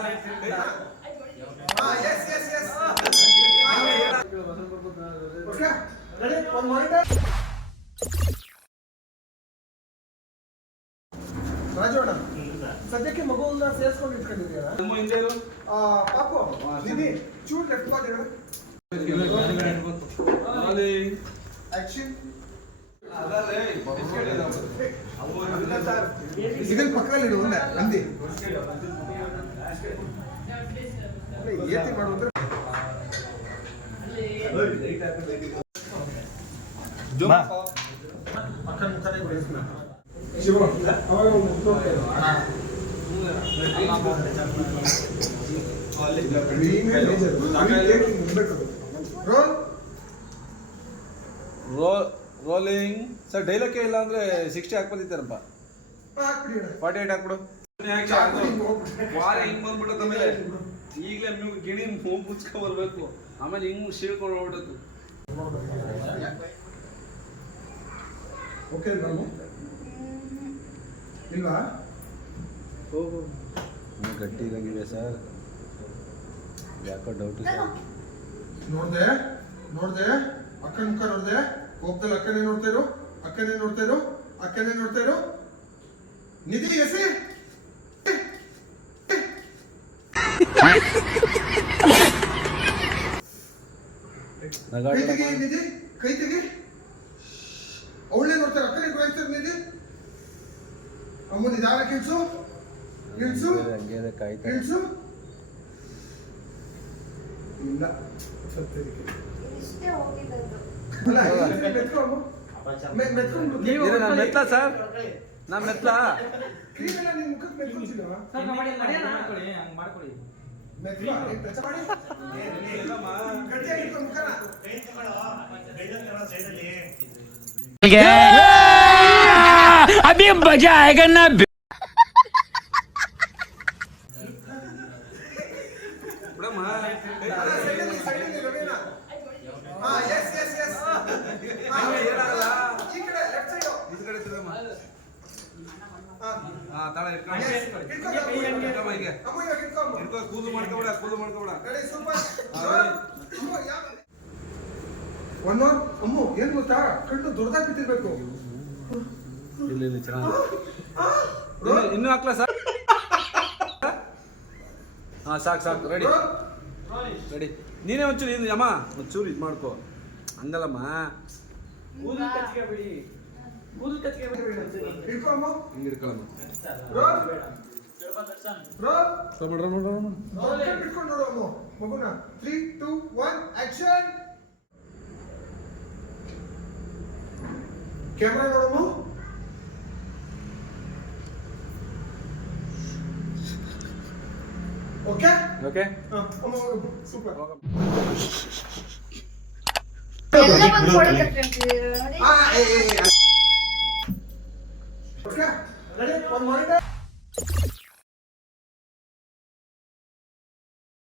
Yes, yes, yes. Okay, ready? One monitor. ರಾಜೋಣ ಸದ್ಯಕ್ಕೆ ಮಗುವನ್ನ ಸೇರಿಸ್ಕೊಂಡು ಇಟ್ಕೊಂಡಿದ್ದೀರಾ ಪಾಪು ನಿಧಿ ಚೂರ್ ಲೆಫ್ಟ್ ಮಾಡಿ ಆಕ್ಷನ್ ಇದನ್ನ ಪಕ್ಕದಲ್ಲಿ ಇಡು ಒಂದೇ ನಂದಿ ಏತಿ ಮಾಡುವಂದ್ರೆ ಪಕ್ಕದ ಮುಖನೇ ಬೆಳೆಸ್ನ ಶಿವ ಅವಾಗ ಮುಗ್ದೋಗ್ತೇವೆ ರೋಲಿಂಗ್ ಸರ್ ಡೈಲಾಗೆ ಇಲ್ಲ ಅಂದ್ರೆ 60 ಹಾಕ್ಬಂದಿದ್ದಾರಪ್ಪ 48 ಹಾಕ್ಬಿಡು ವಾರ ಹಿಂಗ್ ಬಂದ್ಬಿಡತ್ತ ಆಮೇಲೆ ಈಗಲೇ ನೀವು ಗಿಣಿ ಮೂಗು ಮುಚ್ಕೊಂಡ್ ಬರ್ಬೇಕು ಆಮೇಲೆ ಹಿಂಗ್ ಶೀಳ್ಕೊಂಡು ಹೊರಟದ್ದು ಓಕೆ ನಾನು ಇಲ್ವಾ ಗಟ್ಟಿ ಇರಂಗಿದೆ ಸರ್ ಯಾಕೋ ಡೌಟ್ ಸರ್ ನೋಡ್ದೆ ಅಕ್ಕನ ಮುಖ ನೋಡ್ದೆ ಕೋಪದಲ್ಲಿ ಅಕ್ಕನೇ ನೋಡ್ತಾ ಇರು ನಿಧಿ ಎಸಿ ನಿಧಿ ಕೈ ತೆಗಿ ಅವಳೇ ನೋಡ್ತಾರೆ ಅಕ್ಕನೇ ಗ್ರಹಿಸ್ತಾರೆ ನಿಧಿ ಅಮ್ಮ ನಿಧಾನ ಕಿಲ್ಸು ಇಲ್ಲ ಮೆತ್ಲ ಸರ್ ನಾ ಮೆತ್ಲ अभी मजा आएगा ना ಕೂದಲು ಮಾಡ್ಕೊಬೇಡ ಅಮ್ಮು ಏನ್ ಗೊತ್ತಾ ಕಣ್ಣು ದೊಡ್ಡದಾಗಿ ಬಿಟ್ಟಿರ್ಬೇಕು ಇಲ್ಲಿ ಚೆನ್ನಾಗಿ ಇನ್ನೂ ಹಾಕ್ಲಾ ಸರ್ ಹಾ ಸಾಕು ರೆಡಿ ನೀನೇ ಒಂಚೂರು ಇದು ಅಮ್ಮ ಒಂಚೂರು ಇದು ಮಾಡ್ಕೋ ಹಂಗಲ್ಲಮ್ಮ ಹಿಂಗೆ ಇಟ್ಕೊಳಮ್ಮ ಮಗುನ 3, 2, 1 ಆಕ್ಷನ್ ಕ್ಯಾಮೆರಾ ನೋಡಮ್ಮ ಓಕೆ ಸೂಪರ್ ಎಲ್ಲ ಬಂದು ಕೊಡಕತ್ತಿ ಓಕೆ ರೆಡಿ 1 ಮಾನಿಟರ್